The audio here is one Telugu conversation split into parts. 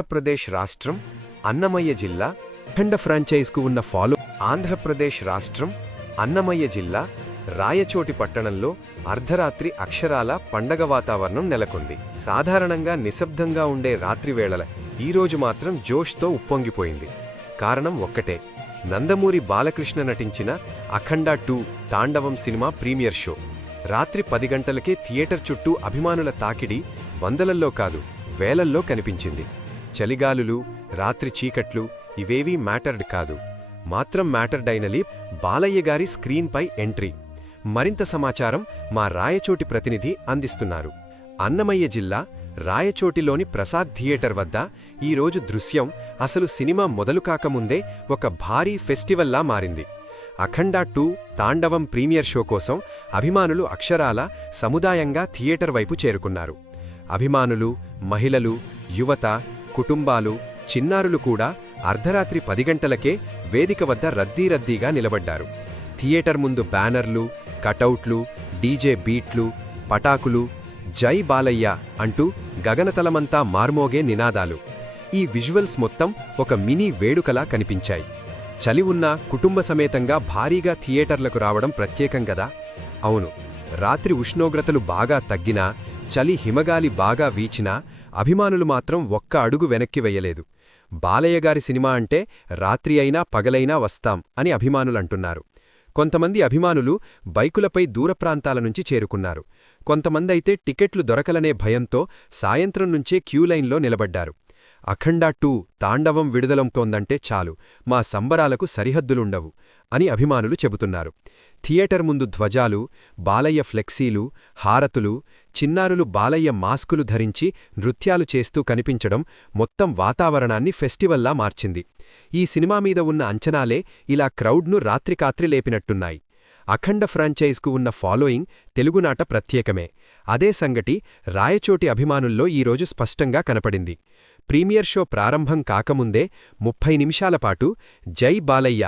ఆంధ్రప్రదేశ్ రాష్ట్రం అన్నమయ్య జిల్లా అఖండ ఫ్రాంచైజ్కు ఉన్న ఫాలో. ఆంధ్రప్రదేశ్ రాష్ట్రం అన్నమయ్య జిల్లా రాయచోటి పట్టణంలో అర్ధరాత్రి అక్షరాల పండగ వాతావరణం నెలకొంది. సాధారణంగా నిశ్శబ్దంగా ఉండే రాత్రివేళల ఈరోజు మాత్రం జోష్తో ఉప్పొంగిపోయింది. కారణం ఒక్కటే, నందమూరి బాలకృష్ణ నటించిన అఖండ 2 తాండవం సినిమా ప్రీమియర్ షో. రాత్రి 10 గంటలకే థియేటర్ చుట్టూ అభిమానుల తాకిడి వందలల్లో కాదు వేలల్లో కనిపించింది. చలిగాలులు, రాత్రి చీకట్లు ఇవేవీ మ్యాటర్డ్ కాదు. మాత్రం మ్యాటర్డ్ అయినలి బాలయ్య గారి స్క్రీన్పై ఎంట్రీ. మరింత సమాచారం మా రాయచోటి ప్రతినిధి అందిస్తున్నారు. అన్నమయ్య జిల్లా రాయచోటిలోని ప్రసాద్ థియేటర్ వద్ద ఈరోజు దృశ్యం అసలు సినిమా మొదలు కాకముందే ఒక భారీ ఫెస్టివల్లా మారింది. అఖండ 2 తాండవం ప్రీమియర్ షో కోసం అభిమానులు అక్షరాల సముదాయంగా థియేటర్ వైపు చేరుకున్నారు. అభిమానులు, మహిళలు, యువత, కుటుంబాలు, చిన్నారులు కూడా అర్ధరాత్రి 10 గంటలకే వేదిక వద్ద రద్దీగా నిలబడ్డారు. థియేటర్ ముందు బ్యానర్లు, కటౌట్లు, డీజే బీట్లు, పటాకులు, జై బాలయ్య అంటూ గగనతలమంతా మార్మోగే నినాదాలు. ఈ విజువల్స్ మొత్తం ఒక మినీ వేడుకలా కనిపించాయి. చలి ఉన్నా కుటుంబ సమేతంగా భారీగా థియేటర్లకు రావడం ప్రత్యేకం గదా. అవును, రాత్రి ఉష్ణోగ్రతలు బాగా తగ్గినా, చలి హిమగాలి బాగా వీచినా అభిమానులు మాత్రం ఒక్క అడుగు వెనక్కి వెయ్యలేదు. బాలయ్య గారి సినిమా అంటే రాత్రి అయినా పగలైనా వస్తాం అని అభిమానులంటున్నారు. కొంతమంది అభిమానులు బైకులపై దూర ప్రాంతాల నుంచి చేరుకున్నారు. కొంతమందైతే టికెట్లు దొరకలనే భయంతో సాయంత్రం నుంచే క్యూలైన్లో నిలబడ్డారు. అఖండ 2 తాండవం విడుదలవుతోందంటే చాలు, మా సంబరాలకు సరిహద్దులుండవు అని అభిమానులు చెబుతున్నారు. థియేటర్ ముందు ధ్వజాలు, బాలయ్య ఫ్లెక్సీలు, హారతులు, చిన్నారులు బాలయ్య మాస్కులు ధరించి నృత్యాలు చేస్తూ కనిపించడం మొత్తం వాతావరణాన్ని ఫెస్టివల్లా మార్చింది. ఈ సినిమా మీద ఉన్న అంచనాలే ఇలా క్రౌడ్ను రాత్రికాత్రి లేపినట్టున్నాయి. అఖండ ఫ్రాంచైజ్కు ఉన్న ఫాలోయింగ్ తెలుగునాట ప్రత్యేకమే. అదే సంగటి రాయచోటి అభిమానుల్లో ఈరోజు స్పష్టంగా కనపడింది. ప్రీమియర్ షో ప్రారంభం కాకముందే 30 నిమిషాల పాటు జై బాలయ్య,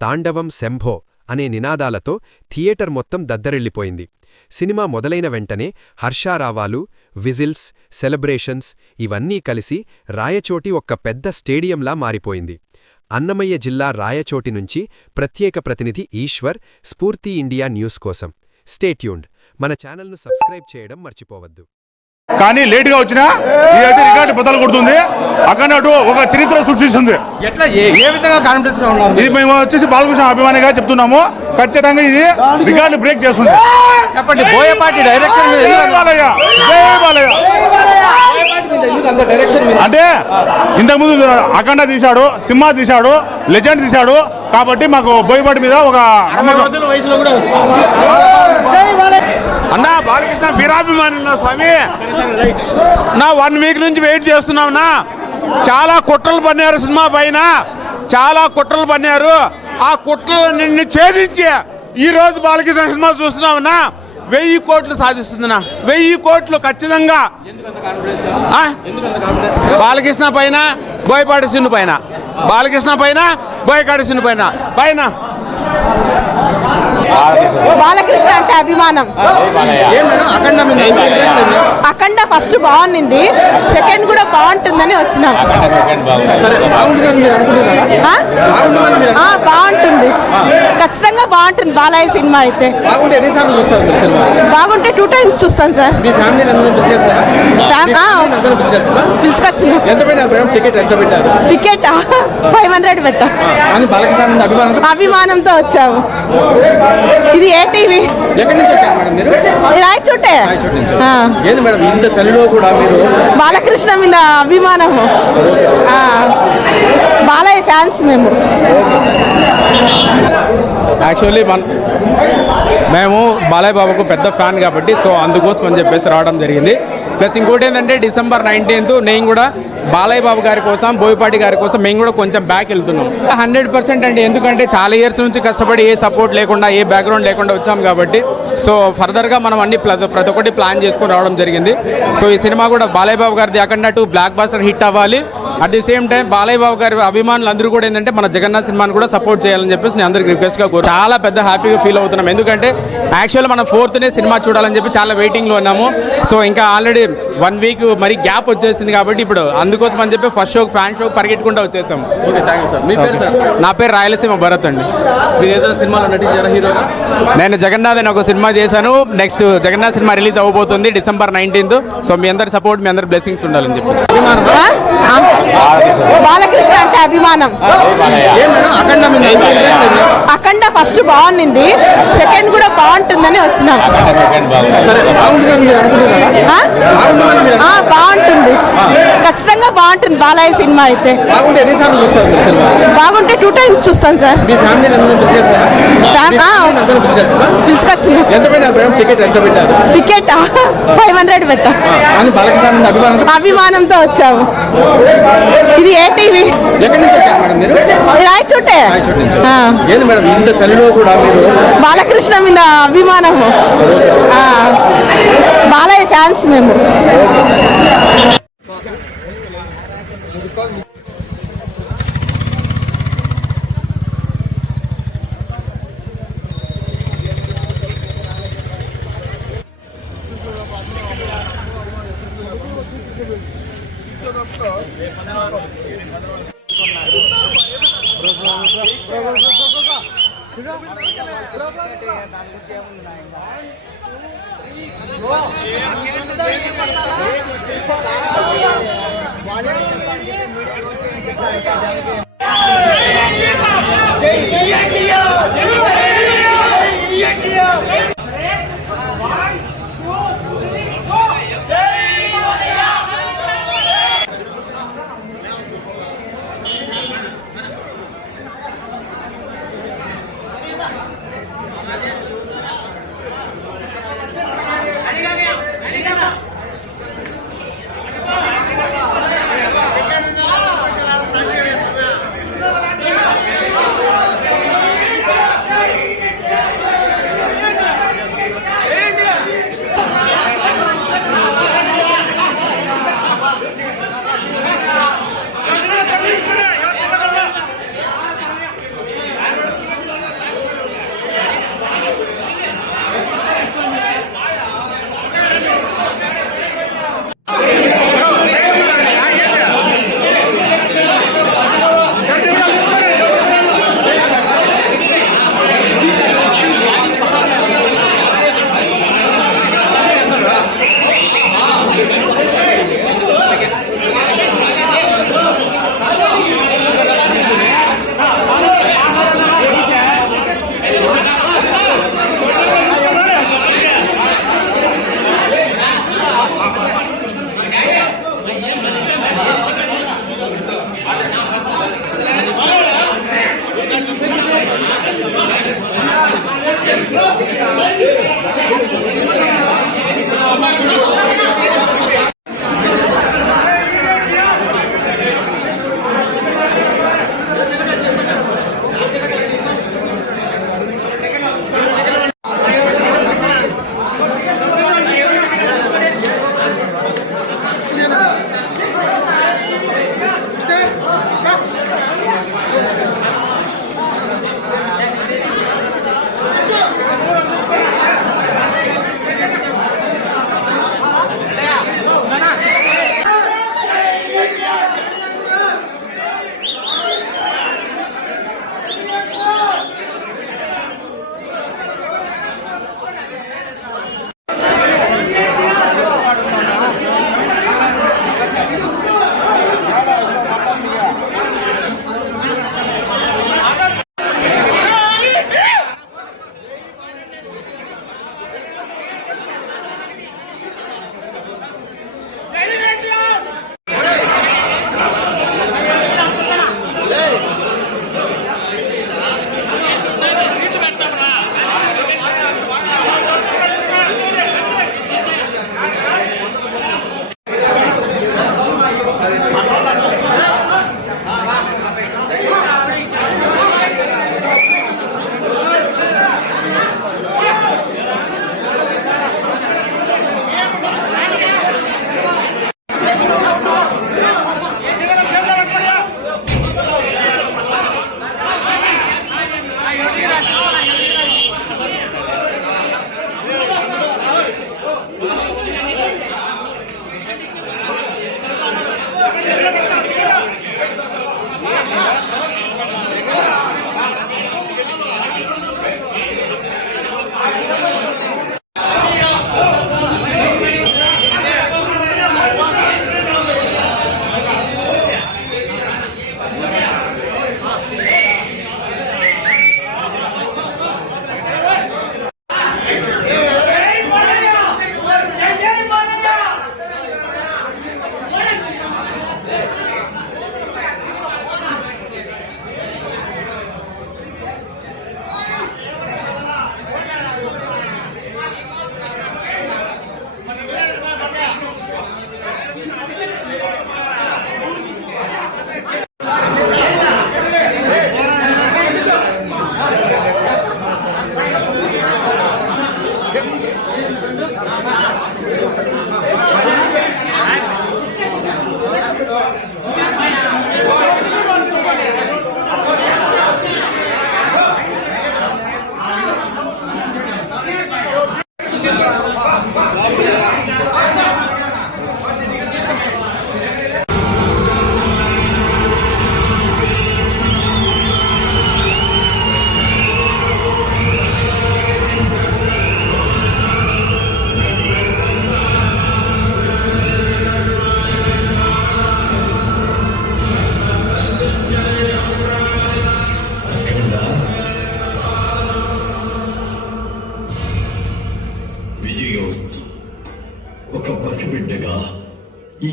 తాండవం శంభో అనే నినాదాలతో థియేటర్ మొత్తం దద్దరిల్లిపోయింది. సినిమా మొదలైన వెంటనే హర్షారావాలు, విజిల్స్, సెలబ్రేషన్స్ ఇవన్నీ కలిసి రాయచోటి ఒక్క పెద్ద స్టేడియంలా మారిపోయింది. అన్నమయ్య జిల్లా రాయచోటి నుంచి ప్రత్యేక ప్రతినిధి ఈశ్వర్, స్ఫూర్తి ఇండియా న్యూస్ కోసం. Stay tuned. మన ఛానల్ను సబ్స్క్రైబ్ చేయడం మర్చిపోవద్దు. కానీ లేటుగా వచ్చినా ఇదైతే రికార్డు బద్దలు కొడుతుంది. అక్కడ ఒక చరిత్ర సృష్టిస్తుంది. ఎట్లా ఏ విధంగా కాన్ఫిడెన్స్ గా ఉన్నారు? ఇది మేము వచ్చేసి బాలకృష్ణ అభిమానిగా చెప్తున్నాము. ఖచ్చితంగా ఇది రికార్డు బ్రేక్ చేస్తుంది. చెప్పండి, బోయపాటి డైరెక్షన్ అంటే ఇంతకుముందు అఖండ తీశాడు, సింహ తీశాడు, లెజెండ్ తీశాడు. కాబట్టి మాకు బోయపాటి మీద ఒక వయసులో కూడా అన్నా బాలకృష్ణ వీరాభిమాని స్వామి. నా 1 వీక్ నుంచి వెయిట్ చేస్తున్నావునా. చాలా కుట్రలు పన్నారు సినిమా పైన, చాలా కుట్రలు పన్నారు. ఆ కుట్రలు నిన్ను ఛేదించి ఈ రోజు బాలకృష్ణ సినిమా చూస్తున్నావునా. 1000 కోట్లు సాధిస్తుందినా. 1000 కోట్లు ఖచ్చితంగా బాలకృష్ణ పైన, బోయపాటి సిన్ను పైన, బాలకృష్ణ పైన, బోయపాటి సిన్ను పైన పైన బాలకృష్ణ అంటే అభిమానం. అఖండ ఫస్ట్ బాగుంది, సెకండ్ కూడా బాగుంటుందని వచ్చినాం. బాగుంటుంది, ఖచ్చితంగా బాగుంటుంది. బాలయ్య సినిమా అయితే బాగుంటే 2 times చూస్తాను సార్. పిలుచుకొచ్చిన టికెట్ 500 పెట్టా. అభిమానంతో వచ్చాము. ఇది ఏ టీవీ రాయచోటే. బాలకృష్ణ మీద అభిమానము, బాలయ్య ఫ్యాన్స్ మేము. యాక్చువల్లీ మేము బాలయ్య బాబుకు పెద్ద ఫ్యాన్ కాబట్టి సో అందుకోసం అని చెప్పేసి రావడం జరిగింది. ప్లస్ ఇంకోటి ఏంటంటే December 19th నేను కూడా బాలయ్య బాబు గారి కోసం, బోయపాటి గారి కోసం మేము కూడా కొంచెం బ్యాక్ వెళ్తున్నాం. 100% అండి. ఎందుకంటే చాలా ఇయర్స్ నుంచి కష్టపడి ఏ సపోర్ట్ లేకుండా, ఏ బ్యాక్గ్రౌండ్ లేకుండా వచ్చాం కాబట్టి సో ఫర్దర్గా మనం అన్ని ప్రతి ఒక్కటి ప్లాన్ చేసుకొని రావడం జరిగింది. సో ఈ సినిమా కూడా బాలయ్య బాబు గారిది అఖండ 2 బ్లాక్ బస్టర్ హిట్ అవ్వాలి. At the same time Balayya Babu గారి అభిమానులు అందరూ కూడా ఏంటంటే మన జగన్నాథ్ సినిమాని కూడా సపోర్ట్ చేయాలని చెప్పేసి నేను అందరికి రిక్వెస్ట్గా చాలా పెద్ద హ్యాపీగా ఫీల్ అవుతున్నాం. ఎందుకంటే యాక్చువల్ మనం 4th సినిమా చూడాలని చెప్పి చాలా వెయిటింగ్లో ఉన్నాము. సో ఇంకా ఆల్రెడీ 1 వీక్ మరి గ్యాప్ వచ్చేసింది కాబట్టి ఇప్పుడు అందుకోసం అని చెప్పి ఫస్ట్ షో ఫ్యాన్ షో పరిగెట్టుకుంటూ వచ్చేసాం. Okay, thank you sir. మీ పేరు సార్? నా పేరు రాయలసీమ భరత్ అండి. మీరు ఏదైనా సినిమాలో నటించారా హీరోగా? నేను జగన్నాథ్ అని ఒక సినిమా చేశాను. నెక్స్ట్ జగన్నాథ్ సినిమా రిలీజ్ అవ్వబోతుంది December 19th. సో మీ అందరి సపోర్ట్, మీ అందరి బ్లెస్సింగ్స్ ఉండాలని చెప్పి. బాలకృష్ణ అంటే అభిమానం. ఏం మేడం అఖండ మీద ఇంట్రెస్ట్ ఏంది? అఖండ ఫస్ట్ బాగుంది, సెకండ్ కూడా బాగుంటుందని వచ్చినాం. సరే, బాగుంటుందని మీరు అనుకుంటున్నారా? బాగుంటుందని మీరు బాగుంటుంది, ఖచ్చితంగా బాగుంటుంది. బాలయ్య సినిమా అయితే బాగుంటే ఎన్నిసార్లు చూస్తారు మీరు సినిమా? బాగుంటే 2 times చూస్తాను సార్. మీ ఫ్యామిలీని అందరూ పిలిచేస్తారా? అందరూ పిలిచేస్తారా? పిలుచుకొచ్చిన ఎంత పెట్టారు మేడం? టికెట్ ఎంత పెట్టారు? టికెట్ 500 పెట్టా. కానీ బాలకృష్ణ మీద అభిమానం అభిమానంతో వచ్చాము. ఇది ఏ టీవీ? ఎక్కడి నుంచి వచ్చారు మేడం మీరు? రాయచోటే. రాయచోటి నుంచి. ఏంది మేడం ఇంత చలిలో కూడా మీరు? బాలకృష్ణ మీద అభిమానము. బాలయ్య ఫ్యాన్స్ మేము.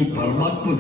పరమాత్మ